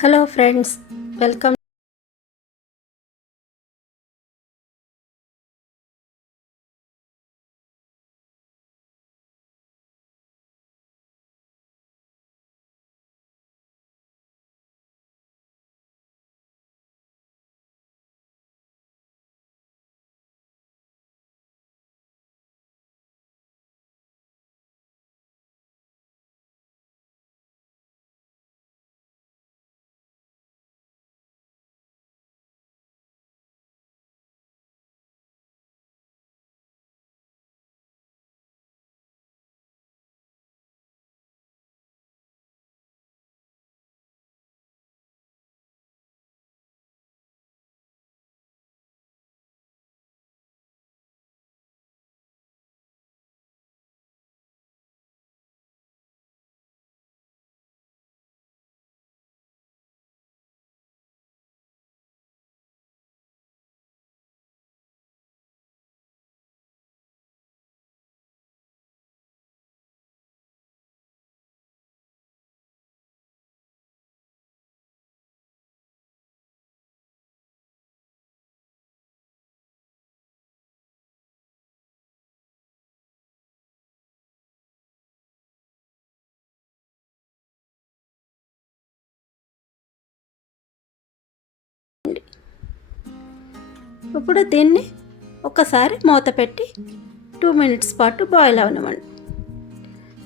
Hello friends, welcome ఇప్పుడు దీన్ని ఒకసారి మూత పెట్టి టూ మినిట్స్ పాటు బాయిల్ అవనివ్వండి.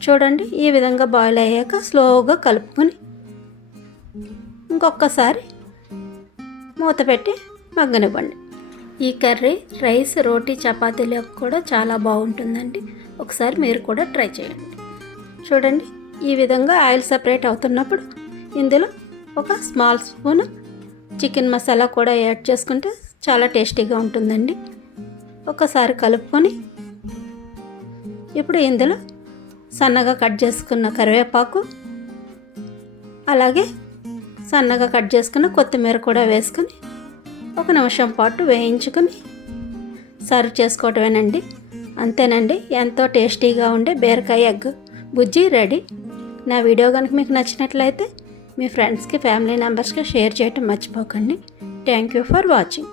చూడండి ఈ విధంగా బాయిల్ అయ్యాక స్లోగా కలుపుకొని ఇంకొకసారి మూత పెట్టి మగ్గనివ్వండి. ఈ కర్రీ రైస్ రోటీ చపాతీలకు కూడా చాలా బాగుంటుందండి. ఒకసారి మీరు కూడా ట్రై చేయండి. చూడండి ఈ విధంగా ఆయిల్ సపరేట్ అవుతున్నప్పుడు ఇందులో ఒక స్మాల్ స్పూన్ చికెన్ మసాలా కూడా యాడ్ చేసుకుంటే చాలా టేస్టీగా ఉంటుందండి. ఒకసారి కలుపుకొని ఇప్పుడు ఇందులో సన్నగా కట్ చేసుకున్న కరివేపాకు అలాగే సన్నగా కట్ చేసుకున్న కొత్తిమీర కూడా వేసుకొని ఒక నిమిషం పాటు వేయించుకొని సర్వ్ చేసుకోవటమేనండి. అంతేనండి ఎంతో టేస్టీగా ఉండే బీరకాయ ఎగ్ బుజ్జి రెడీ. నా వీడియో కనుక మీకు నచ్చినట్లయితే మీ ఫ్రెండ్స్కి ఫ్యామిలీ మెంబర్స్కి షేర్ చేయటం మర్చిపోకండి. Thank you for watching.